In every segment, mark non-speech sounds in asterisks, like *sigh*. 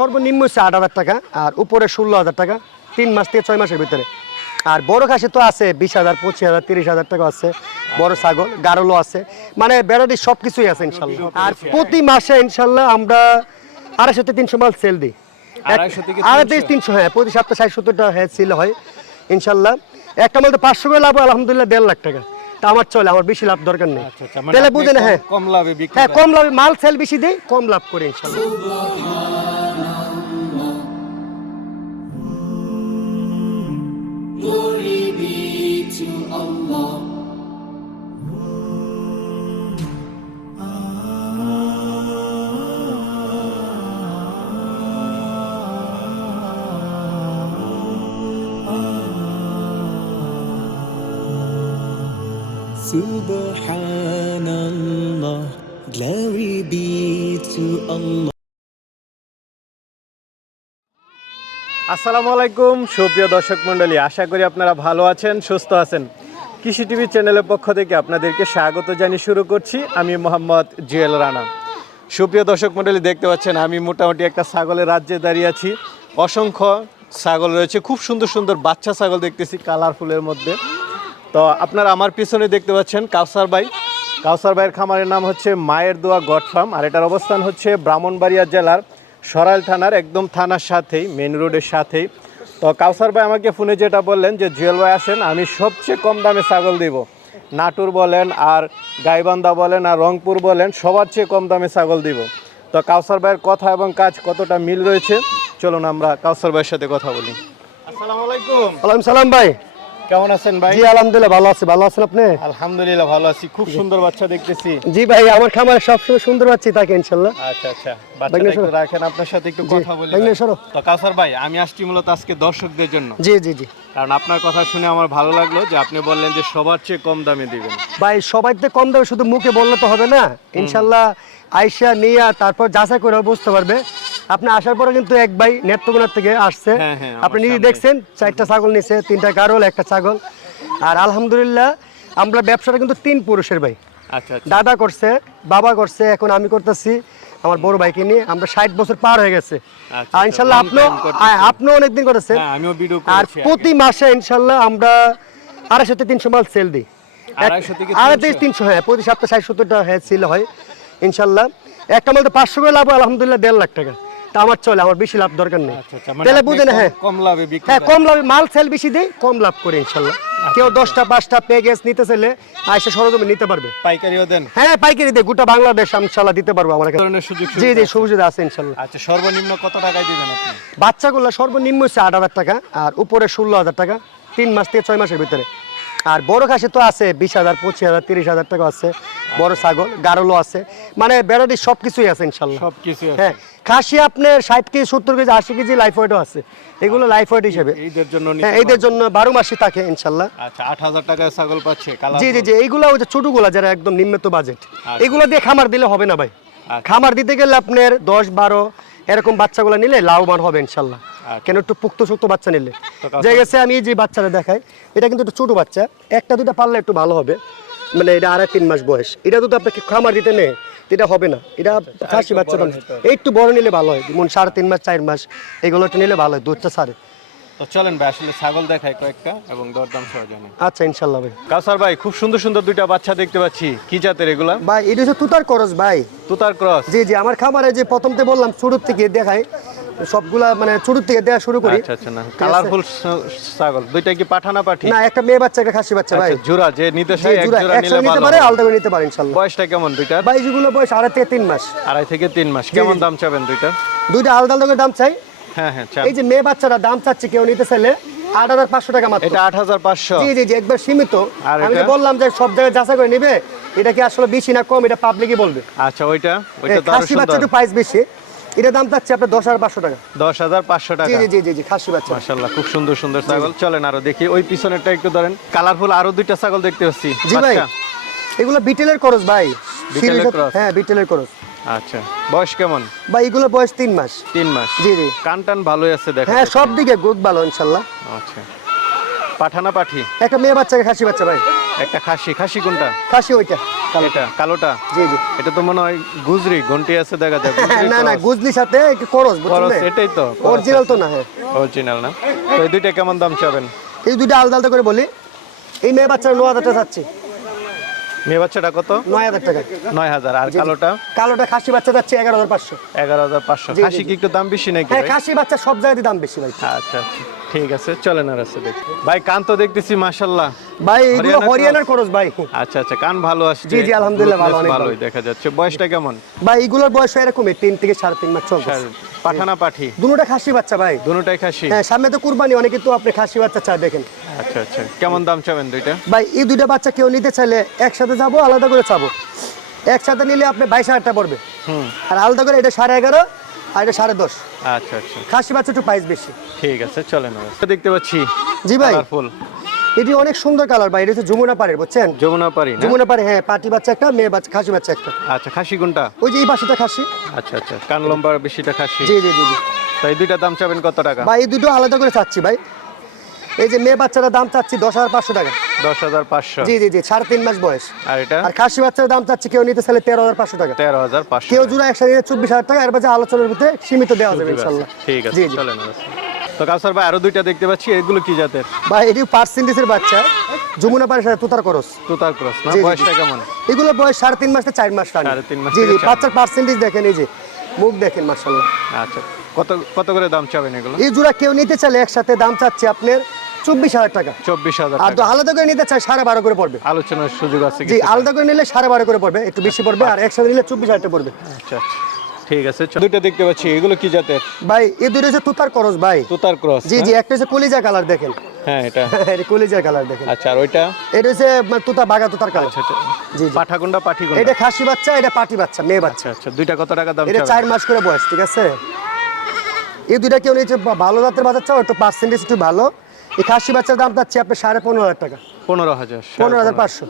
সর্বনিম্ন হচ্ছে আট হাজার টাকা আর উপরে ষোলো হাজার টাকা তিন মাস থেকে ছয় মাসের ভিতরে। আর বড় খাসি তো আছে বিশ হাজার পঁচিশ হাজার তিরিশ হাজার টাকা আছে বড় ছাগল গারলও আছে। মানে বেড়াটি সব কিছুই আছে ইনশাল্লাহ। আর প্রতি মাসে ইনশাল্লাহ আমরা আড়াইশো থেকে তিনশো মাল সেল দিই। আড়াই তিনশো। হ্যাঁ প্রতি সপ্তাহে ষাট সত্তর টাকা হ্যাঁ সেল হয় ইনশাল্লাহ। একটা মাল তো পাঁচশো করে লাভ আলহামদুলিল্লাহ দেড় লাখ টাকা। তা আমার চলে আমার বেশি লাভ দরকার নেই। আচ্ছা, আচ্ছা, মানে তাহলে বুঝেন কম- হ্যাঁ। কম লাভে হ্যাঁ কম লাভে মাল সেল বেশি দেই কম লাভ করে ইনশাল্লাহ। Subhanallah, glory be to Allah. আসসালামু আলাইকুম সুপ্রিয় দর্শক মণ্ডলী আশা করি আপনারা ভালো আছেন সুস্থ আছেন। কৃষি টিভি চ্যানেলের পক্ষ থেকে আপনাদেরকে স্বাগত জানিয়ে শুরু করছি আমি মোহাম্মদ জুয়েল রানা। সুপ্রিয় দর্শক মণ্ডলী দেখতে পাচ্ছেন আমি মোটামুটি একটা ছাগলের রাজ্যে দাঁড়িয়ে আছি। অসংখ্য ছাগল রয়েছে খুব সুন্দর সুন্দর বাচ্চা ছাগল দেখতেছি কালারফুলের মধ্যে। তো আপনারা আমার পিছনে দেখতে পাচ্ছেন কাউসার ভাই। কাউসার ভাইয়ের খামারের নাম হচ্ছে মায়ের দোয়া গড ফার্ম আর এটার অবস্থান হচ্ছে ব্রাহ্মণবাড়িয়া জেলার সরাইল থানার একদম থানার সাথেই মেন রোডের সাথেই। তো কাউসার ভাই আমাকে ফোনে যেটা বললেন যে জুয়েল ভাই আসেন আমি সবচেয়ে কম দামে ছাগল দিব। নাটুর বলেন আর গাইবান্ধা বলেন আর রংপুর বলেন সবার চেয়ে কম দামে ছাগল দিব। তো কাউসার ভাইয়ের কথা এবং কাজ কতটা মিল রয়েছে? চলুন আমরা কাউসার ভাইয়ের সাথে কথা বলি। আসসালামু আলাইকুম। সালাম সালাম ভাই। কেমন আছেন ভাই? জি আলহামদুলিল্লাহ ভালো আছে। ভালো আছেন আপনি? আলহামদুলিল্লাহ ভালো আছি। খুব সুন্দর বাচ্চা দেখতেছি। জি ভাই আমার খামারে সবসময় সুন্দর তাকে ইনশাল্লাহ। আচ্ছা আচ্ছা। একটু রাখেন আপনার সাথে একটু কথা বলি। তো কাসার ভাই আমি আসছি মূলত আজকে দর্শকদের জন্য। জি জি জি। কারণ আপনার কথা শুনে আমার ভালো লাগল যে আপনি বললেন যে সবার চেয়ে কম দামে দিবেন। ভাই সবাইতে কম দামে শুধু মুখে বললে তো হবে না। ইনশাল্লাহ আইসা নিয়ে তারপর যাচাই করে বুঝতে পারবে। আপনি আসার পরে কিন্তু এক ভাই নেত্রকোনার থেকে আসছে। হ্যাঁ, হ্যাঁ, আপনি নিজে দেখছেন চারটা ছাগল নিছে তিনটা গারল একটা ছাগল। আর আলহামদুলিল্লাহ আমরা ব্যবসাটা কিন্তু তিন পুরুষের ভাই। আচ্ছা আচ্ছা। দাদা করছে বাবা করছে এখন আমি করতেছি আমার বড় ভাইকে নিয়ে। আমরা ষাট বছর পার হয়ে গেছে। আচ্ছা, আর ইনশাল্লাহ long আপনিও অনেকদিন করেছেন হ্যাঁ আমিও ভিডিও আর প্রতি মাসে ইনশাল্লাহ আমরা আড়াইশো থেকে তিনশো মাল সেল দিই। আড়াই থেকে 300? তিনশো হ্যাঁ প্রতি সপ্তাহে ষাট সত্তর টাকা হ্যাঁ সেল হয় ইনশাল্লাহ। একটা মাল তো পাঁচশো করে লাভ আলহামদুলিল্লাহ দেড় লাখ টাকা। তা আমার চলে আমার বেশি লাভ দরকার নেই। আচ্ছা আচ্ছা মানে তাহলে আপনি বুঝেন হ্যাঁ। কম লাভে হ্যাঁ কম লাভে মাল সেল বেশি দিই কম লাভ করে ইনশাল্লাহ। আচ্ছা, কেউ দশটা পাঁচটা প্যাকেজ নিতে চাইলে আইসা সরজমে নিতে পারবে। পাইকারিও দেন। হ্যাঁ পাইকারি দেয় গোটা বাংলাদেশ ইনশাল্লাহ দিতে পারব আমার কাছে। সুযোগ জি জি? সুবিধা আছে। ইনশাল্লাহ। আচ্ছা সর্বনিম্ন কত টাকায় দিবেন আপনি? বাচ্চাগুলো সর্বনিম্ন হচ্ছে আট হাজার টাকা আর উপরে ষোলো হাজার টাকা তিন মাস থেকে ছয় মাসের ভিতরে। আর বড় খাসি তো আছে বিশ হাজার পঁচিশ হাজার তিরিশ হাজার টাকা আছে। বড় ছাগল গারলও আছে। মানে বেড়াটি সব কিছুই আছে ইনশাল্লাহ। সব কিছু হ্যাঁ খাসি আপনার ষাট কেজি সত্তর কেজি আশি কেজি লাইফ ওয়েটও আছে। এগুলো লাইফ ওয়েট হিসেবে। এইদের জন্য হ্যাঁ এইদের জন্য বারো মাসই থাকে ইনশাল্লাহ। আচ্ছা আট হাজার টাকায় ছাগল পাচ্ছে জি জি জি এইগুলো ওই যে ছোটগুলা যারা একদম নিম্নত বাজেট আচ্ছা। এগুলো দিয়ে খামার দিলে হবে না ভাই। আচ্ছা। খামার দিতে গেলে আপনার দশ বারো এরকম বাচ্চাগুলো নিলে লাভবান হবে ইনশাল্লাহ। আচ্ছা। কেন একটু পুক্ত সুক্ত বাচ্চা নিলে। তো যে গেছে আমি যে বাচ্চাটা দেখাই এটা কিন্তু একটু ছোট বাচ্চা। একটা দুটা পারলে একটু ভালো হবে। মানে এটা আড়াই তিন মাস বয়স। এটা যদি আপনাকে খামার দিতে নেই এটা হবে না। এটা খাসি আরেকটু বাচ্চা দাম একটু বড় নিলে ভালো হয় যেমন সাড়ে তিন মাস চার মাস এগুলো একটু নিলে ভালো হয় দুধটা সারে। তো চলেন ভাই আসলে ছাগল দেখাই কয়েকটা এবং দরদাম সহ জানি আচ্ছা ইনশাল্লাহ ভাই। কাসার ভাই খুব সুন্দর সুন্দর দুইটা বাচ্চা দেখতে পাচ্ছি। কি জাতের এগুলা? ভাই এটা হচ্ছে তুতার করস ভাই। তুতার ক্রস? জি জি আমার খামারে যে প্রথমতে বললাম শুরুর থেকে দেখাই সবগুলা মানে শুরুর থেকে দেওয়া শুরু করি। আচ্ছা আচ্ছা না। কালারফুল ছাগল। দুইটা কি পাঠানা পাঠি? না একটা মেয়ে বাচ্চা একটা খাসি বাচ্চা ভাই। আচ্ছা জোড়া যে নিতে চাই এক জোড়া, জোড়া নিলে নিতে পারে আলাদা করে নিতে পারে ইনশাল্লাহ। বয়সটা কেমন দুইটার? ভাই যেগুলো বয়স আড়াই থেকে তিন মাস। আড়াই থেকে তিন মাস। কেমন দাম চাবেন দুইটার? দুইটা আলাদা আলাদা করে দাম চাই। হ্যাঁ হ্যাঁ। এই যে মেয়ে বাচ্চাটা দাম চাচ্ছে কেউ নিতে চাইলে আট হাজার পাঁচশো টাকা মাত্র। এটা আট হাজার পাঁচশো। জি জি জি একবার সীমিত। আমি বললাম যে সব জায়গায় যাচাই করে নিবে। এটা কি আসলে বেশি না কম এটা পাবলিকই বলবে। আচ্ছা ওইটা? ওইটা খাসি বাচ্চা একটু প্রাইস বেশি। এটা দাম চাচ্ছে আপনার দশ হাজার পাঁচশো টাকা। দশ হাজার পাঁচশো টাকা। জি জি জি জি খাসি বাচ্চা। মাশাল্লাহ খুব সুন্দর সুন্দর ছাগল। চলেন আরও দেখি ওই পিছনেরটা একটু ধরেন। কালারফুল আরও দুইটা ছাগল দেখতে পাচ্ছি। জি ভাই এগুলো বিটেলের খরচ ভাই। হ্যাঁ বিটেলের খরচ আচ্ছা বয়স কেমন? ভাই এগুলো বয়স তিন মাস। তিন মাস। জি জি। কান টান ভালোই আছে দেখা। হ্যাঁ। সব দিকে গুড ভালো ইনশাল্লাহ আচ্ছা। পাঠানা পাঠি? একটা মেয়ে বাচ্চাকে খাসি বাচ্চা ভাই। একটা খাসি খাসি কোনটা? খাসি ওইটা। এটা? কালোটা? জি জি। এটা তো মনে হয় গুজরি ঘন্টি আছে দেখা যায় না না cross। সাথে একটু করস খরচ এটাই তো অরিজিনাল তো না হ্যাঁ। অরিজিনাল না। তো এই দুইটা কেমন দাম চাবেন? এই দুইটা আলাদা আলাদা করে বলি। এই মেয়ে বাচ্চার হাজার টাকা মেয়ে বাচ্চাটা কত? নয় হাজার টাকা। নয় হাজার। আর কালোটা? কালোটা খাসি বাচ্চা যাচ্ছে এগারো হাজার পাঁচশো। এগারো হাজার পাঁচশো। খাসি কি একটু দাম বেশি নাকি হ্যাঁ খাসি বাচ্চা সব জায়গায় দাম বেশি ভাই। আচ্ছা আচ্ছা। ঠিক আছে চলেন আর আছে দেখি। ভাই কান তো দেখতেছি মাশাল্লাহ ভাই এগুলো হরিয়ানার খরচ? ভাই। আচ্ছা আচ্ছা কান ভালো আসছে। জি, জি, আলহামদুলিল্লাহ, ভালো, অনেক ভালোই দেখা যাচ্ছে। বয়সটা কেমন? ভাই এগুলোর বয়স এরকমই তিন থেকে সাড়ে তিন মাস চলছে পাঠানা পাঠি। দুটোটা খাসি বাচ্চা ভাই। দুটাই খাসি? হ্যাঁ সামনে তো কুরবানি অনেকে তো আপনি খাসি বাচ্চা চায় দেখেন। আচ্ছা আচ্ছা কেমন দাম চাবেন দুইটা? ভাই এই দুইটা বাচ্চা কেউ নিতে চাইলে একসাথে যাব আলাদা করে চাবো। একসাথে নিলে আপনি বাইশ হাজার টাকা পড়বে। হুম। আর আলাদা করে এটা সাড়ে এগারো আর এটা সাড়ে দশ। আচ্ছা আচ্ছা। খাসি বাচ্চা একটু প্রাইস বেশি। ঠিক আছে চলেন দেখতে পাচ্ছি জি ভাই। ফুল এটি অনেক সুন্দর কালার ভাই এটা হচ্ছে যমুনা পাড়ের বুঝছেন? যমুনা পাড়ি যমুনা পাড়ে হ্যাঁ পাটি বাচ্চা একটা মেয়ে বাচ্চা খাসি বাচ্চা একটা। আচ্ছা খাসি কোনটা? ওই যে এই পাশেটা খাসি। আচ্ছা আচ্ছা কান লম্বা বেশিটা খাসি। জি জি জি জি। তো এই দুইটা দাম চাবেন কত টাকা? ভাই এই দুটো আলাদা করে চাচ্ছি ভাই। এই যে মেয়ে বাচ্চাটার দাম চাচ্ছি দশ হাজার পাঁচশো টাকা। দশ হাজার পাঁচশো। জি জি জি সাড়ে তিন মাস বয়স। আর এটা? আর খাসি বাচ্চার দাম চাচ্ছি কেউ নিতে চাইলে তেরো হাজার পাঁচশো টাকা। তেরো হাজার পাঁচশো কেউ জুড়ে একসাথে চব্বিশ হাজার টাকা এর বাজে আলোচনার ভিতরে সীমিত দেওয়া যাবে ইনশাল্লাহ। ঠিক আছে চলেন তো কাউসার ভাই আরও দুইটা দেখতে পাচ্ছি এগুলো কি জাতের? ভাই এটি পার্সেন্টেজের বাচ্চা। যমুনা পাড়ের সাথে তুতার করস। তুতার ক্রস না? বয়সটা কেমন? এগুলো বয়স সাড়ে তিন মাস থেকে চার মাস সাড়ে তিন মাস জি জি বাচ্চার পার্সেন্টেজ দেখেন এই যে মুখ দেখেন মার্শাল্লাহ আচ্ছা কত কত করে দাম চাবেন এগুলো? এই জোড়া কেউ নিতে চাইলে একসাথে দাম চাচ্ছে আপনার চব্বিশ হাজার টাকা। চব্বিশ হাজার আর আলাদা করে নিতে চাই সাড়ে বারো করে পড়বে। আলোচনার সুযোগ আছে জি আলাদা করে নিলে সাড়ে বারো করে পড়বে একটু বেশি পড়বে আর একসাথে নিলে চব্বিশ হাজার টাকা পড়বে। আচ্ছা আচ্ছা। ঠিক আছে দেখতে পাচ্ছি এগুলো কি জাতের? ভাই এই দুটো হচ্ছে তুতার করস ভাই। তুতার ক্রস জি জি একটা হচ্ছে কলিজা কালার দেখেন। হ্যাঁ এটা। *laughs* এটা কলিজা কালার দেখেন। আচ্ছা আর ওইটা? এটা হচ্ছে মানে তুতা বাগা তুতার কালার। আচ্ছা আচ্ছা। জি পাঠাগুন্ডা পাঠিগুন্ডা। এটা খাসি বাচ্চা এটা পাটি বাচ্চা মেয়ে বাচ্চা। আচ্ছা আচ্ছা দুইটা কত টাকা দাম এটা চার মাস করে বয়স ঠিক আছে? এই দুইটা কেউ নিচ্ছে বা- ভালো জাতের বাচ্চা চাও একটু পার্সেন্টেজ একটু ভালো। এই খাসি বাচ্চার দাম চাচ্ছে আপনি সাড়ে পনেরো হাজার টাকা। পনেরো হাজার পনেরো হাজার পাঁচশো।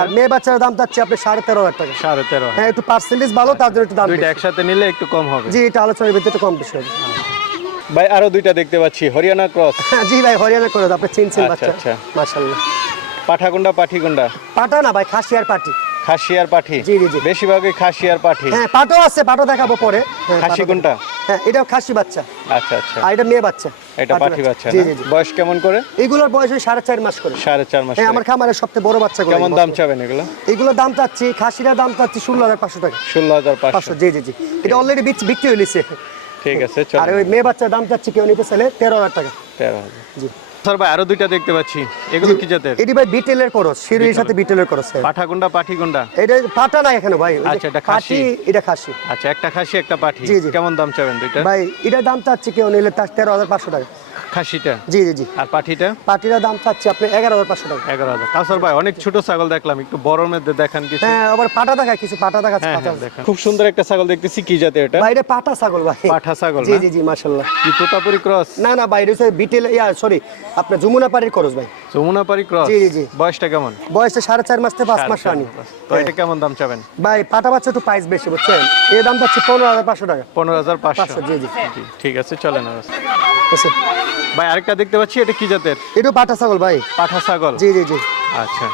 আর মেয়ে বাচ্চার দাম চাচ্ছে আপনি সাড়ে তেরো হাজার টাকা। সাড়ে তেরো হ্যাঁ একটু পার্সেন্টেজ ভালো তার জন্য একটু দাম একসাথে নিলে একটু কম হবে। জি এটা আলোচনার ভিতরে একটু কম বেশি হবে। ভাই আরও দুইটা দেখতে পাচ্ছি হরিয়ানা ক্রস হ্যাঁ, জি ভাই হরিয়ানা করে দাও আপনি চিনছেন আচ্ছা, বাচ্চা। আচ্ছা। মাশাল্লাহ পাঠাগুন্ডা পাঠিগুন্ডা? পাটা না ভাই খাসি আর পাটি। খাসি আর পাঠি। জি, জি। বেশিরভাগই পাঠি। হ্যাঁ পাটো আছে পাটো দেখাবো পরে। হ্যাঁ, খাসি কোনটা? হ্যাঁ এটাও খাসি বাচ্চা। আচ্ছা আচ্ছা। আর এটা মেয়ে বাচ্চা। এটা পাঠি বাচ্চা। জি জি জি। বয়স কেমন করে? এগুলোর বয়স ওই সাড়ে চার মাস করে। সাড়ে চার মাস হ্যাঁ আমার খামারের সবচেয়ে বড় বাচ্চা কেমন দাম চাবেন এগুলো? এগুলোর দাম চাচ্ছি খাসিরা দাম চাচ্ছি ষোলো হাজার পাঁচশো টাকা। ষোলো হাজার পাঁচশো। পাঁচশো জি জি জি। এটা অলরেডি বিক্রি হয়েছে ঠিক আছে আর ওই মেয়ে বাচ্চার দাম চাচ্ছি কেউ নিতে চাইলে তেরো হাজার টাকা। তেরো হাজার। জি। স্যার ভাই আরও দুইটা দেখতে পাচ্ছি। এগুলো কি জাতের? এটি ভাই বিটেলের করস শিরুর সাথে বিটেলের করস। পাঠাগুন্ডা পাঠিগুন্ডা? এটা পাটা না এখানে ভাই আচ্ছা, এটা খাসি। এটা খাসি। আচ্ছা একটা খাসি একটা পাঠি। কেমন দাম চাবেন দুইটা? ভাই এটার দাম চাচ্ছি কেউ নিলে তার তেরো হাজার পাঁচশো টাকা। খাসিটা? জি জি জি। আর পাঠিটা? পাটিটার দাম চাচ্ছি আপনি এগারো হাজার পাঁচশো টাকা। এগারো হাজার। ভাই অনেক ছোট ছাগল দেখলাম একটু বড় মধ্যে দেখান কিছু। হ্যাঁ আবার পাটা দেখায় কিছু পাটা দেখাচ্ছে হ্যাঁ পাটা হ্যাঁ দেখান। খুব সুন্দর একটা ছাগল দেখতেছি কি জাতের এটা? বাইরে পাটা ছাগল ভাই। পাঠা ছাগল জি জি জি মাশাল্লাহ কি তোতাপুরি ক্রস না না বাইরে হচ্ছে বিটেল ইয়া সরি আপনার যমুনা পাড়ির খরচ ভাই। যমুনা পাড়ি ক্রস জি, জি। বয়সটা কেমন? বয়সটা সাড়ে চার মাস থেকে পাঁচ মাস রানি। তো এটা কেমন দাম চাবেন? ভাই পাটা বাচ্চা একটু প্রাইস বেশি বুঝছেন? এই দাম পাচ্ছে পনেরো হাজার পাঁচশো টাকা। পনেরো হাজার পাঁচশো। জি জি। ঠিক আছে চলেন? ভাই আরেকটা দেখতে পাচ্ছি এটা কি জাতের? এটা পাঠা ছাগল ভাই। পাঠা ছাগল? জি জি জি। আচ্ছা।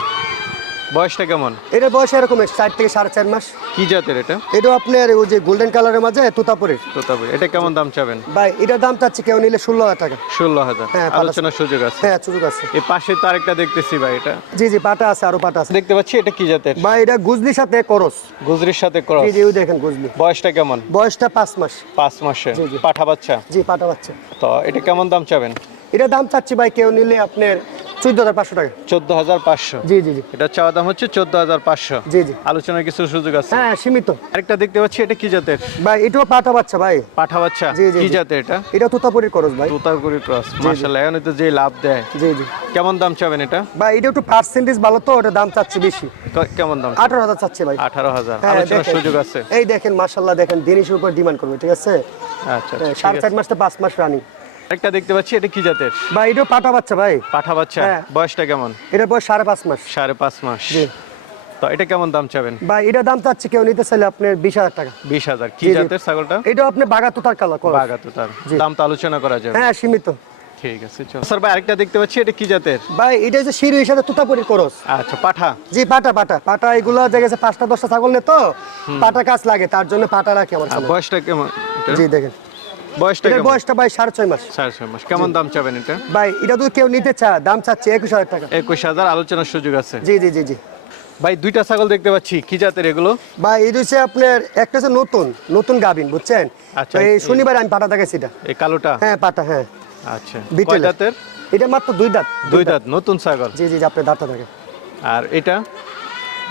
বয়সটা কেমন? এটার বয়স এরকম চার থেকে সাড়ে চার মাস। কি জাতের এটা? এটাও আপনার ওই যে গোল্ডেন কালারের মাঝে তোতাপুরের। তোতাপুরি। এটা কেমন দাম চাবেন? ভাই এটার দাম চাচ্ছি কেউ নিলে ষোলো হাজার টাকা। ষোলো হাজার। হ্যাঁ, আলোচনার সুযোগ আছে। হ্যাঁ সুযোগ আছে। এই পাশে তো আরেকটা দেখতেছি ভাই এটা। জি জি পাটা আছে আরও পাটা আছে। দেখতে পাচ্ছি এটা কি জাতের? ভাই এটা গুজলির সাথে করস। গুজরির সাথে ক্রস। জি জি দেখেন গুজলি বয়সটা কেমন? বয়সটা পাঁচ মাস। পাঁচ মাসে। জি, জি। পাঠা বাচ্চা? জি পাটা বাচ্চা। তো এটা কেমন দাম চাবেন? এটার দাম চাচ্ছি ভাই কেউ নিলে আপনার চোদ্দ হাজার পাঁচশো টাকা। চোদ্দ হাজার পাঁচশো। জি জি জি। এটা চাওয়া দাম হচ্ছে চোদ্দ হাজার পাঁচশো। জি জি। আলোচনার কিছু সুযোগ আছে? হ্যাঁ সীমিত। আরেকটা দেখতে পাচ্ছি এটা কি জাতের? ভাই এটাও পাটা বাচ্চা ভাই। পাঠা বাচ্চা? জি, জি, কি জাতের এটা? এটা তোতাপুরির করস ভাই। তুতাগুড়ি ক্রস মার্শাল্লাহ এখন তো যে লাভ দেয়। জি জি। কেমন দাম চাবেন এটা? ভাই এটা একটু পার্সেন্টেজ ভালো তো ওটা দাম চাচ্ছি বেশি। কেমন দাম? আঠারো হাজার চাচ্ছে ভাই। আঠারো হাজার। হ্যাঁ, আলোচনার সুযোগ আছে। এই দেখেন মার্শাল্লাহ দেখেন জিনিসের উপর ডিমান্ড করবে ঠিক আছে? আচ্ছা হ্যাঁ, আচ্ছা, সাড়ে চার মাস থেকে পাঁচ মাস রানি আরেকটা দেখতে পাচ্ছি এটা কি জাতের? ভাই এটাও পাটা বাচ্চা ভাই। পাঠা বাচ্চা? হ্যাঁ। বয়সটা কেমন? এটা বয়স সাড়ে পাঁচ মাস। সাড়ে পাঁচ মাস। জি। তো এটা কেমন দাম চাবেন? ভাই এটার দাম চাচ্ছি কেউ নিতে চাইলে আপনার বিশ হাজার টাকা। বিশ হাজার। কি। জাতের ছাগলটা? এটাও আপনি বাগা তোতার কালার করস। বাগাতো তার দাম তো আলোচনা করা যাবে। হ্যাঁ সীমিত। ঠিক আছে চলো। স্যার ভাই আরেকটা দেখতে পাচ্ছি এটা কি জাতের? ভাই এটা হচ্ছে শিরু হিসাবে তুতাপুরির করস আচ্ছা পাঠা? জি পাটা পাটা। পাটা এগুলো দেখা গেছে পাঁচটা দশটা ছাগল নে তো। পাটা কাজ লাগে তার জন্য পাটা রাখি আমার বয়সটা কেমন? জি দেখেন। বয়সটা বয়সটা ভাই সাড়ে ছয় মাস। সাড়ে ছয় মাস। কেমন দাম চাবেন এটা? ভাই এটা কেউ নিতে দাম চাচ্ছে একুশ হাজার টাকা। একুশ হাজার আলোচনার সুযোগ আছে। জি জি জি জি। ভাই দুইটা ছাগল দেখতে পাচ্ছি। কি জাতের এগুলো? ভাই হচ্ছে আপনার একটা হচ্ছে নতুন নতুন গাবিন বুঝছেন? আচ্ছা, এই এই- শনিবার আমি পাটা দেখাইছি এটা। এই কালোটা? হ্যাঁ পাটা হ্যাঁ। আচ্ছা বিটেল দাঁতের এটা মাত্র দুই দাঁত। দুই দাঁত। নতুন ছাগল। জি জি জি, আপনার দাঁতটা থাকে আর এটা?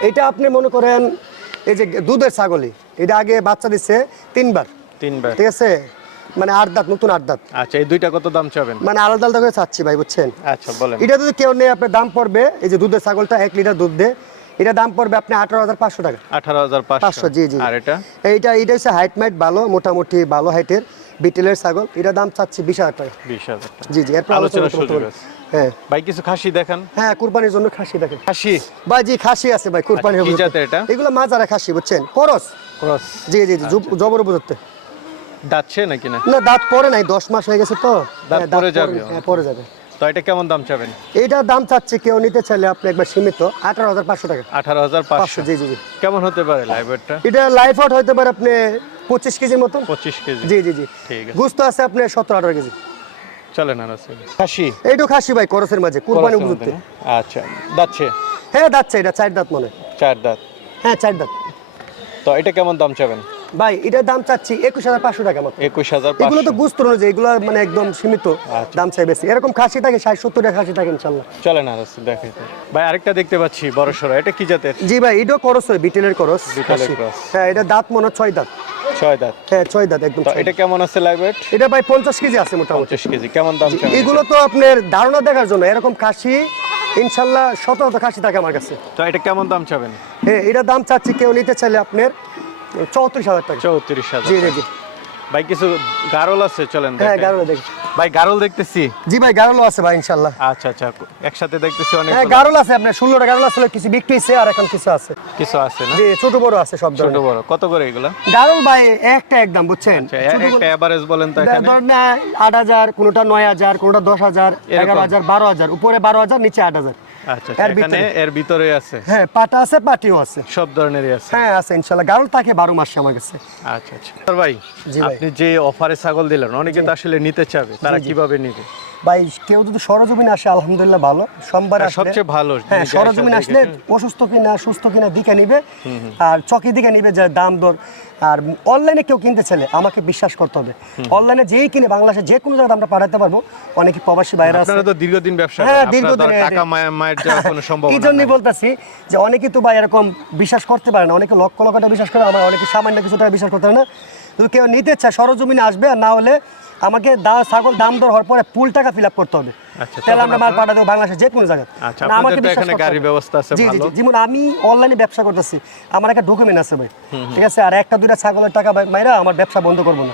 এটা আপনি মনে করেন এই যে দুধের ছাগলই। এটা আগে বাচ্চা দিচ্ছে তিনবার। তিনবার। ঠিক আছে? মানে আট দাঁত নতুন আট দাঁত। আচ্ছা এই দুইটা কত দাম চাবেন? মানে আলাদা আলাদা করে চাচ্ছি ভাই বুঝছেন? আচ্ছা বলেন। এটা যদি কেউ নেই আপনার দাম পড়বে এই যে দুধের ছাগলটা এক লিটার দুধ দেয় এটা দাম পড়বে আপনি আঠারো হাজার পাঁচশো টাকা। আঠারো হাজার পাঁচশো। জি, জি। আর এটা? এইটা এটা হচ্ছে হাইট মাইট ভালো মোটামুটি ভালো হাইটের বিটেলের ছাগল। এটা দাম চাচ্ছি বিশ হাজার টাকা। বিশ হাজার টাকা। জি জি এরপর আলোচনা করতে। হ্যাঁ। ভাই কিছু খাসি দেখান। হ্যাঁ কুরবানির জন্য খাসি দেখেন। খাসি? ভাই জি খাসি আছে ভাই কুরবানি আচ্ছা, এটা? এগুলো মাজারা খাসি বুঝছেন? করস। ক্রস। জি জি জি জবর বুঝতে দাচ্ছে নাকি না? না দাঁত পরে নাই দশ মাস হয়ে গেছে তো। দাঁত হ্যাঁ, পড়ে যাবে। হ্যাঁ পরে যাবে। তো এটা কেমন দাম চাবেন? এইটার দাম চাচ্ছে কেউ নিতে চাইলে আপনি একবার সীমিত আঠারো হাজার পাঁচশো টাকা। আঠারো হাজার পাঁচশো। জি জি জি। কেমন হতে পারে লাইভেরটা এটা লাইফ আউট হতে পারে আপনি পঁচিশ কেজির মতন। পঁচিশ কেজি। জি জি জি। ঠিক আছে। গুস্ত আছে আপনার সতেরো আঠারো কেজি। চলে না খাসি? এইটু খাসি ভাই করসের মাঝে কুরবানি উপযুক্ত? আচ্ছা দাচ্ছে হ্যাঁ দাচ্ছে এটা চার দাঁত মনে চার দাঁত। হ্যাঁ চার দাঁত। তো এটা কেমন দাম চাবেন? ভাই এটার দাম চাচ্ছি একুশ হাজার পাঁচশো টাকা মতো একুশ হাজার এগুলো তো পাঁচশো গুস্ত অনুযায়ী এগুলো মানে একদম সীমিত আচ্ছা। দাম চাই বেশি। এরকম খাসি থাকে ষাট সত্তর টাকা খাসি থাকে ইনশাল্লাহ। চলে না দেখে ভাই আরেকটা দেখতে পাচ্ছি বড় সড়ো এটা কি জাতের? জি ভাই এটাও করস হয় বিটেলের করস। হ্যাঁ এটা দাঁত মনে হয় ছয় দাঁত। ছয় দাঁত। হ্যাঁ ছয় দাঁত একদম এটা কেমন আছে লাইভেট এটা ভাই পঞ্চাশ কেজি আছে মোটামুটি। পঞ্চাশ কেজি কেমন দাম এগুলো তো আপনার ধারণা দেখার জন্য এরকম খাসি ইনশাল্লাহ শত শত খাসি থাকে আমার কাছে। তো এটা কেমন দাম চাবেন? হ্যাঁ এটা দাম চাচ্ছি কেউ নিতে চাইলে আপনার চৌত্রিশ হাজার টাকা। চৌত্রিশ হাজার জি জি ভাই কিছু গারল আছে চলেন হ্যাঁ। গারোলা দেখি। ভাই গারল দেখতেছি? জি ভাই গারোলো আছে ভাই আচ্ছা আচ্ছা একসাথে দেখতেছি অনেক হ্যাঁ গারোল আছে আপনার ষোলোটা গারোল আসলে কিছু বিক্রি আর এখন কিছু আছে। কিছু আছে না? জি ছোট বড় আছে সব ছোট বড়। কত করে এগুলা? গারোল ভাই একটা একদম বুঝছেন? আচ্ছা, একটা এভারেজ বলেন তো এখানে। না আট হাজার কোনোটা নয় হাজার কোনোটা দশ হাজার এগারো হাজার বারো হাজার উপরে বারো হাজার নিচে আট হাজার। আচ্ছা এর আচ্ছা, এখানে ভিতরে। এর ভিতরে আছে? হ্যাঁ পাটা আছে পাটিও আছে। সব ধরনেরই আছে? হ্যাঁ আছে ইনশাল্লাহ। গারোল থাকে বারো মাসে আমার কাছে। আচ্ছা আচ্ছা। ভাই আপনি যে অফারে ছাগল দিলেন অনেকে তো আসলে নিতে চাবে তারা কীভাবে নিবে? ভাই কেউ যদি সরজমিনে আসে আলহামদুলিল্লাহ ভালো। সোমবার সবচেয়ে ভালো হ্যাঁ সরজমিনে আসলে অসুস্থ কিনা সুস্থ কিনা দিকে নিবে। আর চকি দিকে নিবে যে দাম দর। আর অনলাইনে কেউ কিনতে চাইলে আমাকে বিশ্বাস করতে হবে। অনলাইনে যেই কিনে বাংলাদেশে যে কোনো জায়গায় আমরা পাঠাতে পারব অনেকে প্রবাসী বাইরে আছে। আপনারা তো দীর্ঘদিন ব্যবসা হ্যাঁ দীর্ঘদিন টাকা মায়ের যাওয়ার কোনো এই জন্যই। বলতেছি যে অনেকে তো ভাই এরকম বিশ্বাস করতে পারে না অনেকে লক্ষ লক্ষ টাকা বিশ্বাস করে আমার অনেকে সামান্য কিছু টাকা বিশ্বাস করতে পারে না। কেউ নিতে চায় সরজমিনে আসবে আর না হলে আমাকে দা ছাগল দাম দর হওয়ার পরে ফুল টাকা ফিল আপ করতে হবে। আচ্ছা, তাহলে আমরা মাল আপনার- পাঠা দেবো বাংলাদেশে যে কোনো জায়গায়। আচ্ছা, না, তো বিশ্বাস গাড়ির ব্যবস্থা আছে জি। যেমন আমি অনলাইনে ব্যবসা করতেছি আমার একটা ডকুমেন্ট আছে ভাই। ঠিক আছে? আর একটা দুইটা ছাগলের টাকা মাইরা আমার ব্যবসা বন্ধ করব না।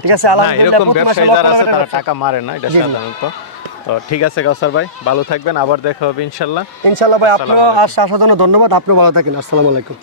ঠিক আছে? আলহামদুলিল্লাহ এরকম ব্যবসায়ী যারা আছে তারা টাকা মারে না এটা। সাধারণত। তো ঠিক আছে কাউসার ভাই ভালো থাকবেন আবার দেখা হবে ইনশাল্লাহ। ইনশাল্লাহ ভাই আলাইকুম। আসার জন্য ধন্যবাদ আপনিও ভালো থাকেন। আসসালামু আলাইকুম।